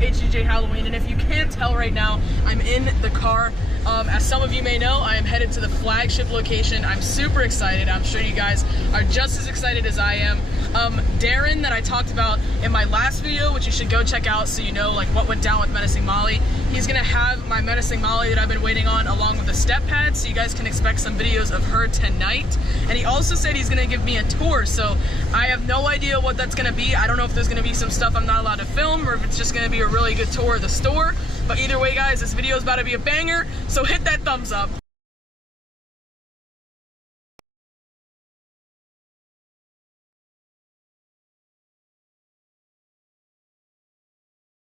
HDJ Halloween, and if you can't tell right now, I'm in the car. As some of you may know, I am headed to the flagship location. I'm super excited. I'm sure you guys are just as excited as I am. Darren, that I talked about in my last video, which you should go check out so you know like what went down with Menacing Molly, he's gonna have my Menacing Molly that I've been waiting on along with the step pad, so you guys can expect some videos of her tonight. And he also said he's gonna give me a tour, so I have no idea what that's gonna be. I don't know if there's gonna be some stuff I'm not allowed to film or if it's just gonna be a really good tour of the store. But either way, guys, this video is about to be a banger, so hit that thumbs up.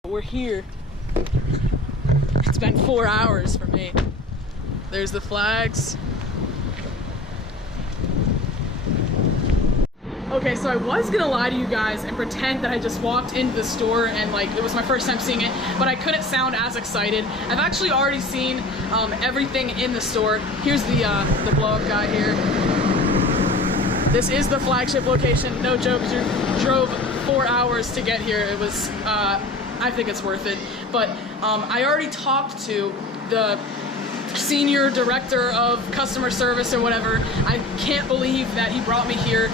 We're here. It's been 4 hours for me. There's the flags. Okay, so I was gonna lie to you guys and pretend that I just walked into the store and like it was my first time seeing it, but I couldn't sound as excited. I've actually already seen everything in the store. Here's the blow-up guy here. This is the flagship location. No joke, drove 4 hours to get here. It was, I think it's worth it. But I already talked to the senior director of customer service or whatever. I can't believe that he brought me here.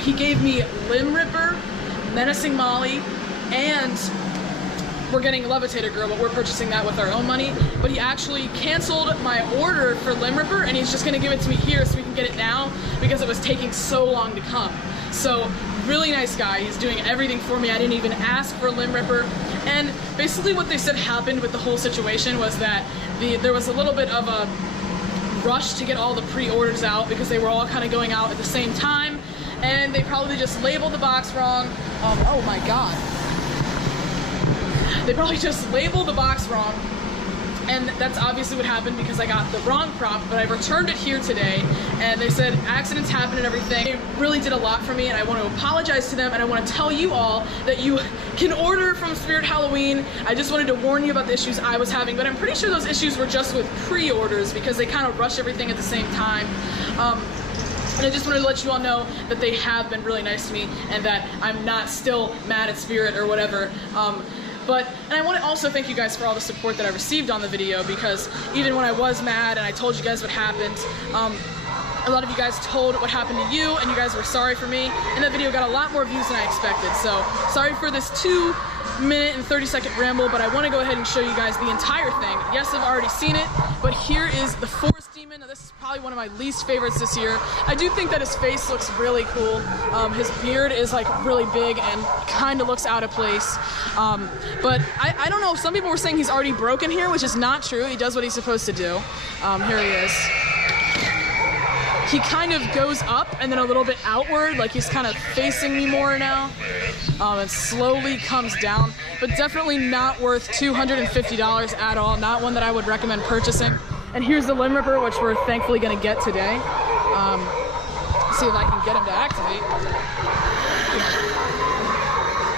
He gave me Limb Ripper, Menacing Molly, and we're getting Levitated Girl, but we're purchasing that with our own money. But he actually canceled my order for Limb Ripper, and he's just gonna give it to me here so we can get it now because it was taking so long to come. So really nice guy. He's doing everything for me. I didn't even ask for Limb Ripper. And basically what they said happened with the whole situation was that there was a little bit of a rush to get all the pre-orders out because they were all kind of going out at the same time, and they probably just labeled the box wrong. Oh my god. They probably just labeled the box wrong, and that's obviously what happened because I got the wrong prop, but I returned it here today, and they said accidents happen and everything. They really did a lot for me, and I want to apologize to them, and I want to tell you all that you can order from Spirit Halloween. I just wanted to warn you about the issues I was having, but I'm pretty sure those issues were just with pre-orders because they kind of rush everything at the same time. And I just wanted to let you all know that they have been really nice to me and that I'm not still mad at Spirit or whatever. And I want to also thank you guys for all the support that I received on the video, because even when I was mad and I told you guys what happened, a lot of you guys told what happened to you and you guys were sorry for me, and that video got a lot more views than I expected. So sorry for this 2-minute and 30-second ramble, but I want to go ahead and show you guys the entire thing. Yes, I've already seen it, but here is the Forest Demon. Now, this is probably one of my least favorites this year. I do think that his face looks really cool. His beard is like really big and kind of looks out of place. But I don't know, some people were saying he's already broken here, which is not true. He does what he's supposed to do. Here he is. He kind of goes up and then a little bit outward, like he's kind of facing me more now. And slowly comes down, but definitely not worth $250 at all. Not one that I would recommend purchasing. And here's the Limb Ripper, which we're thankfully gonna get today. See if I can get him to activate.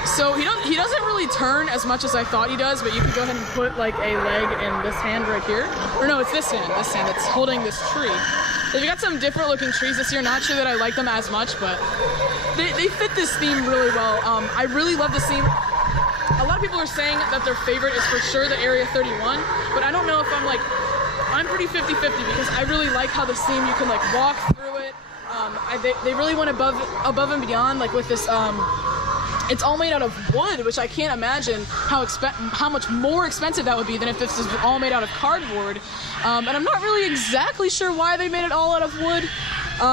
So he doesn't really turn as much as I thought he does, but you can go ahead and put like a leg in this hand right here. Or no, it's this hand that's holding this tree. They've got some different looking trees this year. Not sure that I like them as much, but they fit this theme really well. I really love the theme. A lot of people are saying that their favorite is for sure the Area 31, but I don't know if I'm pretty 50-50 because I really like how this theme, you can like walk through it. They really went above and beyond, like with this, it's all made out of wood, which I can't imagine how much more expensive that would be than if this was all made out of cardboard. And I'm not really exactly sure why they made it all out of wood.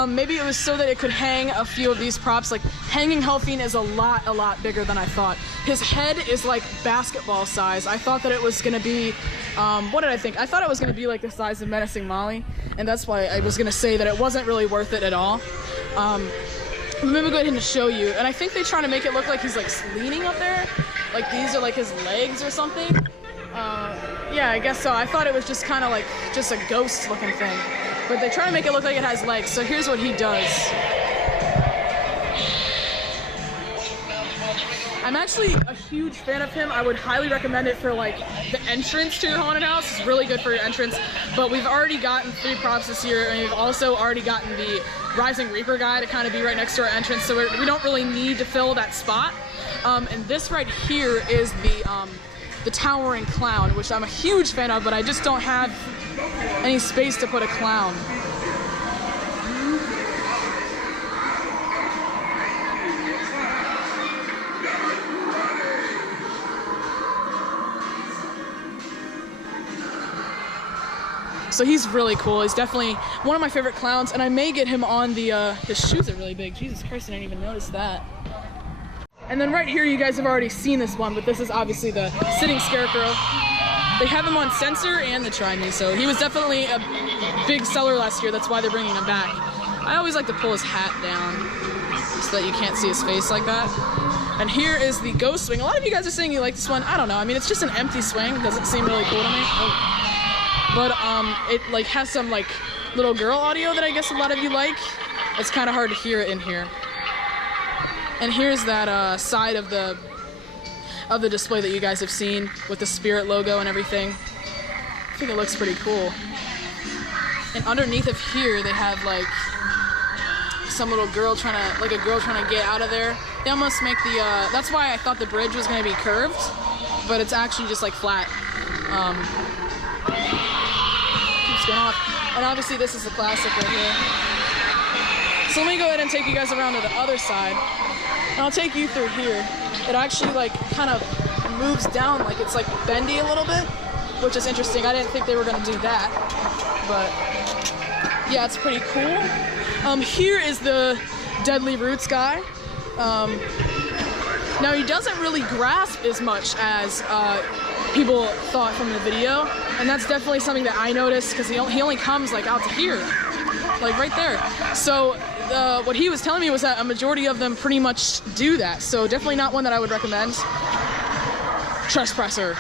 Maybe it was so that it could hang a few of these props. Like, hanging Helfiend is a lot bigger than I thought. His head is like basketball size. I thought that it was gonna be, what did I think? I thought it was gonna be like the size of Menacing Molly, and that's why I was gonna say that it wasn't really worth it at all. Let me go ahead and show you. And I think they're trying to make it look like he's like leaning up there. Like these are like his legs or something. Yeah, I guess so. I thought it was just kind of like just a ghost looking thing. But they try to make it look like it has legs. So here's what he does. I'm actually a huge fan of him. I would highly recommend it for like the entrance to your haunted house. It's really good for your entrance. But we've already gotten 3 props this year, and we've also already gotten the Rising Reaper guy to kind of be right next to our entrance, so we don't really need to fill that spot. And this right here is the the Towering Clown, which I'm a huge fan of, but I just don't have any space to put a clown. So he's really cool. He's definitely one of my favorite clowns, and I may get him on the shoes are really big. Jesus Christ, I didn't even notice that. And then right here, you guys have already seen this one, but this is obviously the sitting scarecrow. They have him on Censor and the Try Me, so he was definitely a big seller last year. That's why they're bringing him back. I always like to pull his hat down so that you can't see his face like that. And here is the ghost swing. A lot of you guys are saying you like this one. I don't know. I mean, it's just an empty swing. It doesn't seem really cool to me. Oh. But it like has some like little girl audio that I guess a lot of you like. It's kind of hard to hear it in here. And here's that side of the display that you guys have seen with the Spirit logo and everything. I think it looks pretty cool. And underneath of here, they have like some little girl trying to get out of there. They almost make the that's why I thought the bridge was going to be curved, but it's actually just like flat. Keeps going off. And obviously this is the classic right here. So let me go ahead and take you guys around to the other side. And I'll take you through here. It actually like kind of moves down, like it's like bendy a little bit, which is interesting. I didn't think they were going to do that, but yeah, it's pretty cool. Here is the Deadly Roots guy. Now he doesn't really grasp as much as people thought from the video, and that's definitely something that I noticed because he only comes like out to here, like right there. So what he was telling me was that a majority of them pretty much do that, so definitely not one that I would recommend. Trespasser.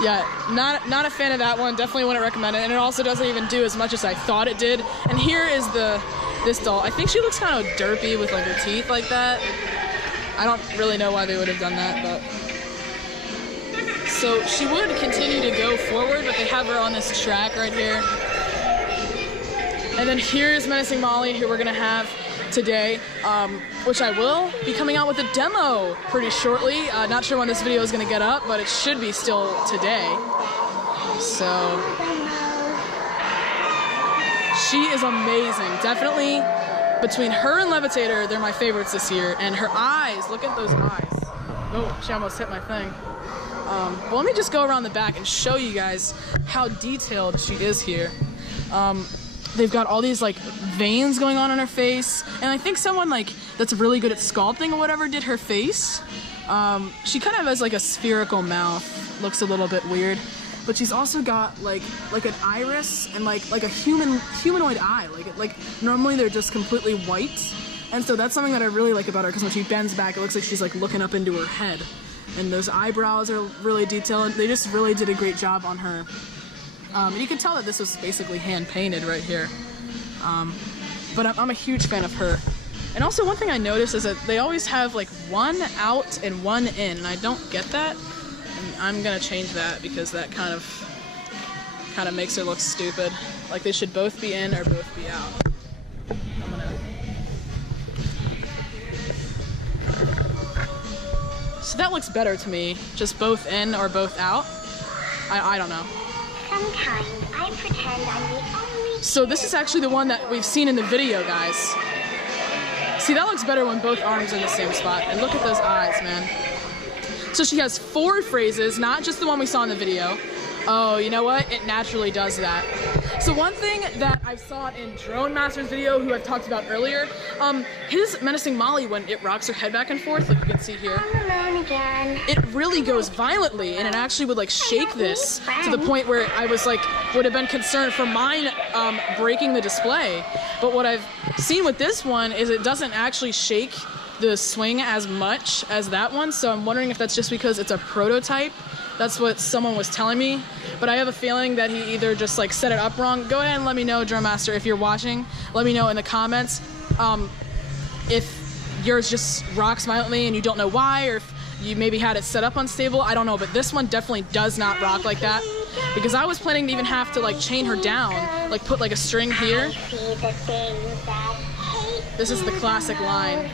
Yeah, not a fan of that one. Definitely wouldn't recommend it, and it also doesn't even do as much as I thought it did. And here is this doll. I think she looks kind of derpy with like her teeth like that. I don't really know why they would have done that, but so she would continue to go forward, but they have her on this track right here. And then here's Menacing Molly, who we're gonna have today, which I will be coming out with a demo pretty shortly. Not sure when this video is gonna get up, but it should be still today. So she is amazing. Definitely between her and Levitator, they're my favorites this year. And her eyes, look at those eyes. Oh, she almost hit my thing. But let me just go around the back and show you guys how detailed she is here. They've got all these like veins going on her face, and I think someone like that's really good at sculpting or whatever did her face. She kind of has like a spherical mouth, looks a little bit weird, but she's also got like an iris and like a humanoid eye. Like normally they're just completely white, and so that's something that I really like about her, because when she bends back, it looks like she's like looking up into her head. And those eyebrows are really detailed. They just really did a great job on her. And you can tell that this was basically hand-painted right here. But I'm a huge fan of her. And also one thing I noticed is that they always have like one out and one in, and I don't get that. And I'm gonna change that because that kind of makes her look stupid. Like they should both be in or both be out. So that looks better to me, just both in or both out. I don't know. Sometimes I pretend I'm the only. So this is actually the one that we've seen in the video, guys. See, that looks better when both arms are in the same spot. And look at those eyes, man. So she has 4 phrases, not just the one we saw in the video. Oh, you know what? It naturally does that. So one thing that I saw in Drone Master's video, who I've talked about earlier, his Menacing Molly, when it rocks her head back and forth, like you can see here, I'm alone again. it really goes violently, and it actually would like shake this to the point where I was like, would have been concerned for mine breaking the display. But what I've seen with this one is it doesn't actually shake the swing as much as that one, so I'm wondering if that's just because it's a prototype. That's what someone was telling me, but I have a feeling that he either just like set it up wrong. Go ahead and let me know, Drone Master, if you're watching. Let me know in the comments if yours just rocks violently and you don't know why, or if you maybe had it set up unstable. I don't know, but this one definitely does not rock like that, because I was planning to even have to like chain her down, like put like a string here. I see the things that hate This is the classic line.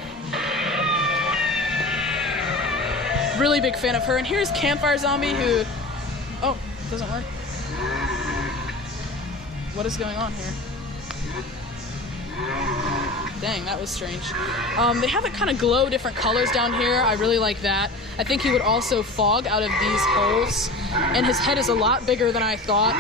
Really big fan of her. And here's Campfire Zombie, who... Oh, it doesn't work. What is going on here? Dang, that was strange. They have it kind of glow different colors down here. I really like that. I think he would also fog out of these holes. And his head is a lot bigger than I thought.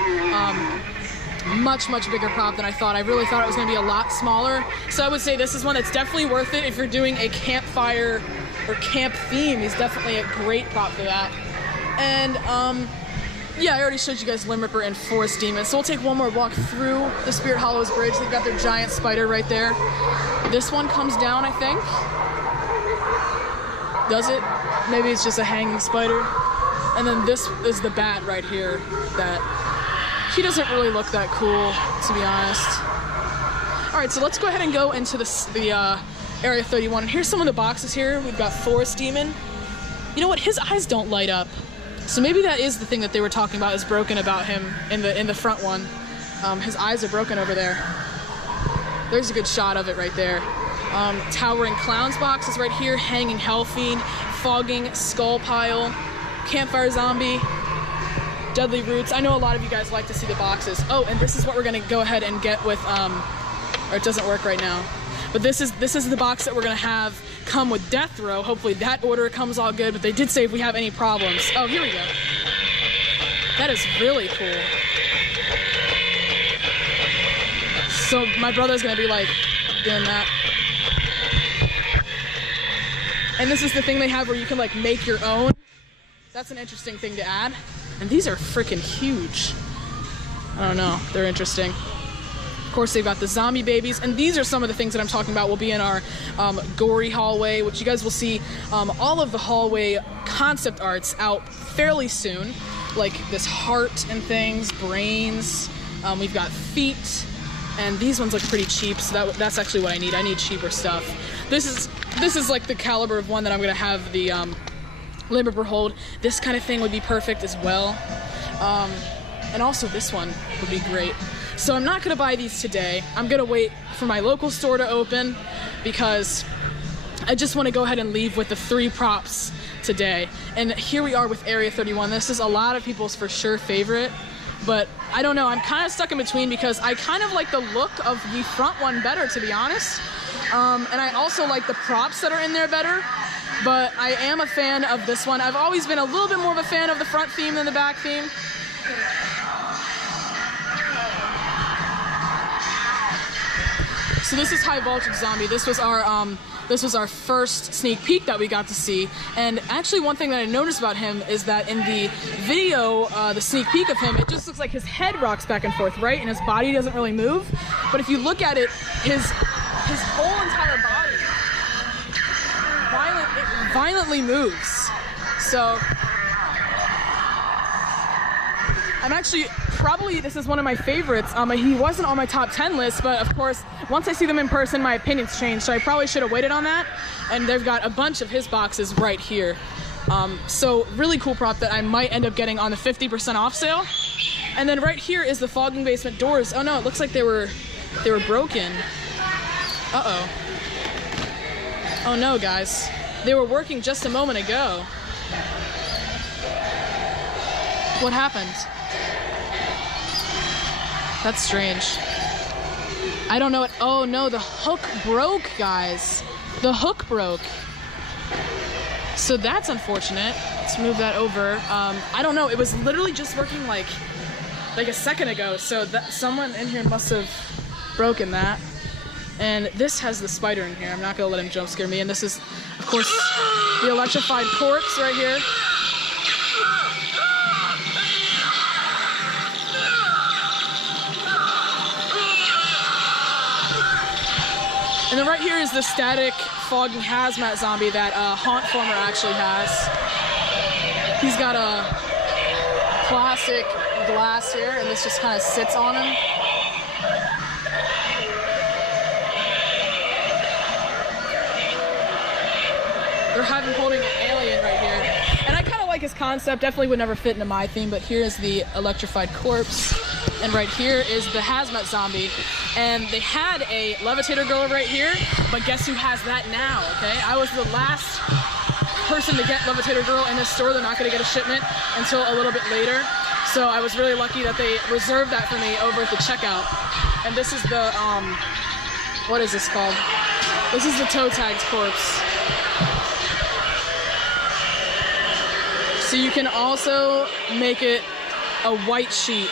Much bigger prop than I thought. I really thought it was going to be a lot smaller. So I would say this is one that's definitely worth it if you're doing a campfire or camp theme. He's definitely a great prop for that. And yeah, I already showed you guys Limb Ripper and Forest Demon. So we'll take one more walk through the Spirit Hollows Bridge. They've got their giant spider right there. This one comes down, I think. Does it? Maybe it's just a hanging spider. And then this is the bat right here that he doesn't really look that cool, to be honest. All right, so let's go ahead and go into the Area 31. And here's some of the boxes here. We've got Forest Demon. You know what? His eyes don't light up. So maybe that is the thing that they were talking about is broken about him in the front one. His eyes are broken over there. There's a good shot of it right there. Towering Clowns box is right here. Hanging Hellfiend, Fogging Skull Pile, Campfire Zombie, Deadly Roots. I know a lot of you guys like to see the boxes. Oh, and this is what we're gonna go ahead and get with, or it doesn't work right now. But this is the box that we're gonna have come with Death Row. Hopefully that order comes all good, but they did say if we have any problems. Oh, here we go. That is really cool. So my brother's gonna be like doing that. And this is the thing they have where you can like make your own. That's an interesting thing to add. And these are freaking huge. I don't know, they're interesting. Of course, they've got the zombie babies, and these are some of the things that I'm talking about will be in our gory hallway, which you guys will see all of the hallway concept arts out fairly soon, like this heart and things, brains. We've got feet, and these ones look pretty cheap, so that's actually what I need. I need cheaper stuff. This is like the caliber of one that I'm gonna have the Limb Ripper hold. This kind of thing would be perfect as well, and also this one would be great. So I'm not gonna buy these today. I'm gonna wait for my local store to open because I just wanna go ahead and leave with the 3 props today. And here we are with Area 31. This is a lot of people's for sure favorite, but I don't know, I'm kind of stuck in between because I kind of like the look of the front one better, to be honest. And I also like the props that are in there better, but I am a fan of this one. I've always been a little bit more of a fan of the front theme than the back theme. So this is High Voltage Zombie. This was our first sneak peek that we got to see. And actually one thing that I noticed about him is that in the video, the sneak peek of him, it just looks like his head rocks back and forth, right? And his body doesn't really move. But if you look at it, his whole entire body violently moves. So I'm actually probably, this is one of my favorites. He wasn't on my top 10 list, but of course, once I see them in person, my opinions change. So I probably should have waited on that. And they've got a bunch of his boxes right here. So really cool prop that I might end up getting on the 50% off sale. And then right here is the fogging basement doors. Oh no, it looks like they were broken. Uh-oh. Oh no, guys. They were working just a moment ago. What happened? That's strange. I don't know what, oh no, the hook broke, guys. The hook broke. So that's unfortunate. Let's move that over. I don't know, it was literally just working like a second ago, so that someone in here must have broken that. And this has the spider in here. I'm not gonna let him jump scare me. And this is, of course, the electrified corpse right here. And then right here is the static fogging hazmat zombie that Haunt Former actually has. He's got a plastic glass here, and this just kind of sits on him. They're having holding an alien right here. And I kind of like his concept. Definitely would never fit into my theme, but here is the electrified corpse. And right here is the Hazmat Zombie. And they had a Levitated Girl right here, but guess who has that now, okay? I was the last person to get Levitated Girl in this store. They're not gonna get a shipment until a little bit later. So I was really lucky that they reserved that for me over at the checkout. And this is the, what is this called? This is the toe tagged corpse. So you can also make it a white sheet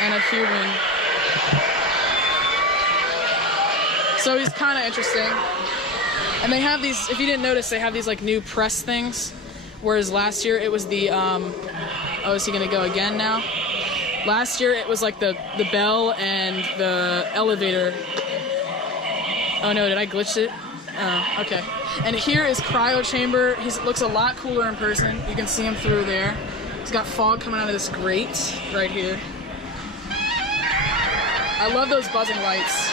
and a human. So he's kind of interesting. And they have these, if you didn't notice, they have these like new press things. Whereas last year it was the, oh, is he gonna go again now? Last year it was like the bell and the elevator. Oh no, did I glitch it? Oh, okay. And here is Cryo Chamber. He looks a lot cooler in person. You can see him through there. He's got fog coming out of this grate right here. I love those buzzing lights.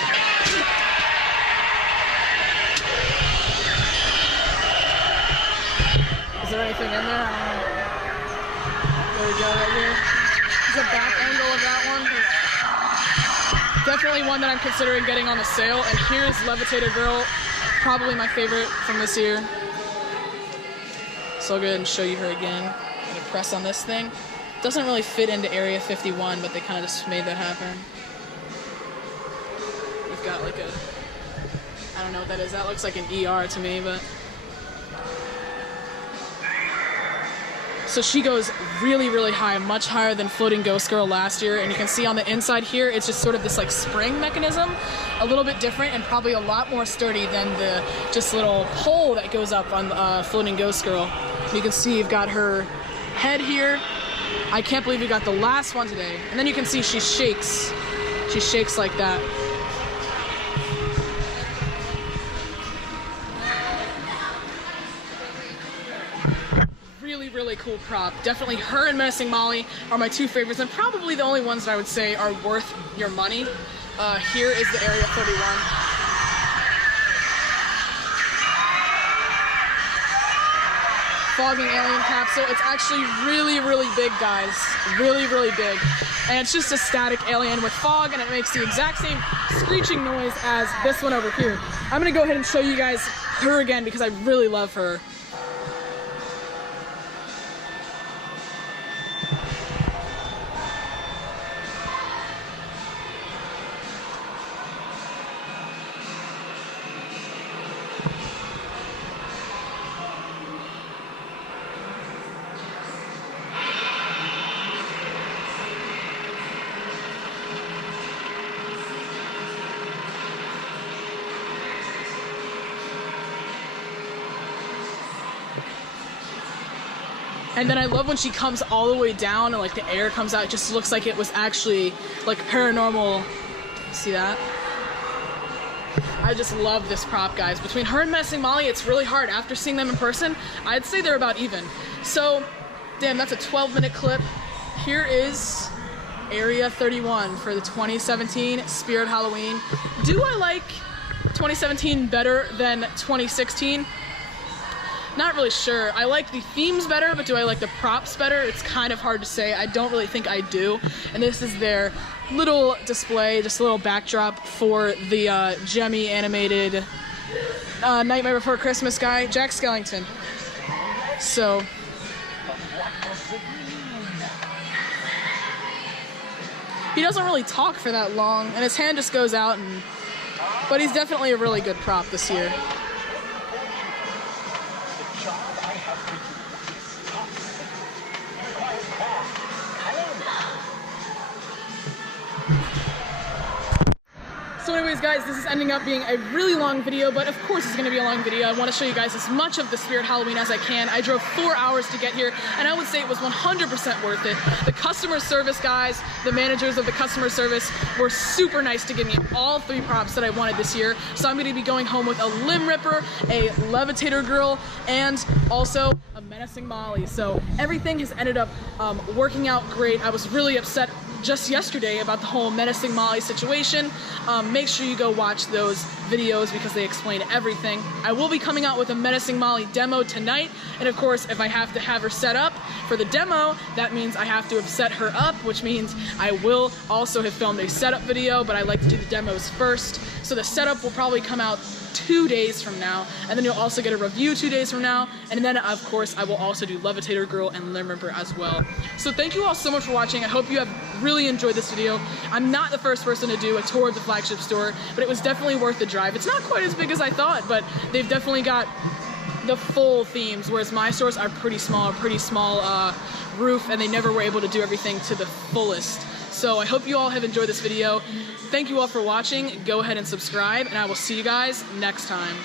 Is there anything in there? There we go, right here. There's a back angle of that one. Definitely one that I'm considering getting on the sale. And here's Levitated Girl, probably my favorite from this year. So I'll go ahead and show you her again. I'm gonna press on this thing. Doesn't really fit into Area 51, but they kind of just made that happen. We've got like a, I don't know what that is. That looks like an ER to me, but. So she goes really, really high, much higher than Floating Ghost Girl last year. And you can see on the inside here, it's just sort of this like spring mechanism, a little bit different and probably a lot more sturdy than the just little pole that goes up on Floating Ghost Girl. You can see you've got her head here. I can't believe we got the last one today. And then you can see she shakes. She shakes like that. Really, really cool prop. Definitely her and Menacing Molly are my two favorites and probably the only ones that I would say are worth your money. Here is the Area 31. Fogging alien capsule. It's actually really, really big, guys. Really, really big. And it's just a static alien with fog, and it makes the exact same screeching noise as this one over here. I'm gonna go ahead and show you guys her again because I really love her. And then I love when she comes all the way down and like the air comes out. It just looks like it was actually like paranormal. See that? I just love this prop, guys. Between her and Menacing Molly, it's really hard. After seeing them in person, I'd say they're about even. So, damn, that's a 12-minute clip. Here is Area 31 for the 2017 Spirit Halloween. Do I like 2017 better than 2016? Not really sure. I like the themes better, but do I like the props better? It's kind of hard to say. I don't really think I do. And this is their little display, just a little backdrop for the Gemmy animated Nightmare Before Christmas guy, Jack Skellington. So, he doesn't really talk for that long, and his hand just goes out, but he's definitely a really good prop this year. So anyways, guys, this is ending up being a really long video, but of course it's going to be a long video. I want to show you guys as much of the Spirit Halloween as I can. I drove 4 hours to get here, and I would say it was 100% worth it. The customer service guys, the managers of the customer service were super nice to give me all 3 props that I wanted this year. So I'm going to be going home with a Limb Ripper, a Levitated Girl, and also a Menacing Molly. So everything has ended up working out great. I was really upset just yesterday about the whole menacing Molly situation. Make sure you go watch those videos because they explain everything. I will be coming out with a menacing Molly demo tonight, and of course if I have to have her set up for the demo, that means I have to have set her up, which means I will also have filmed a setup video, but I like to do the demos first. So the setup will probably come out 2 days from now, and then you'll also get a review 2 days from now, and then of course I will also do Levitated Girl and Limb Ripper as well. So thank you all so much for watching. I hope you have really enjoyed this video. I'm not the first person to do a tour of the flagship store, but it was definitely worth the drive. It's not quite as big as I thought, but they've definitely got the full themes, whereas my stores are pretty small roof, and they never were able to do everything to the fullest. So I hope you all have enjoyed this video. Thank you all for watching. Go ahead and subscribe, and I will see you guys next time.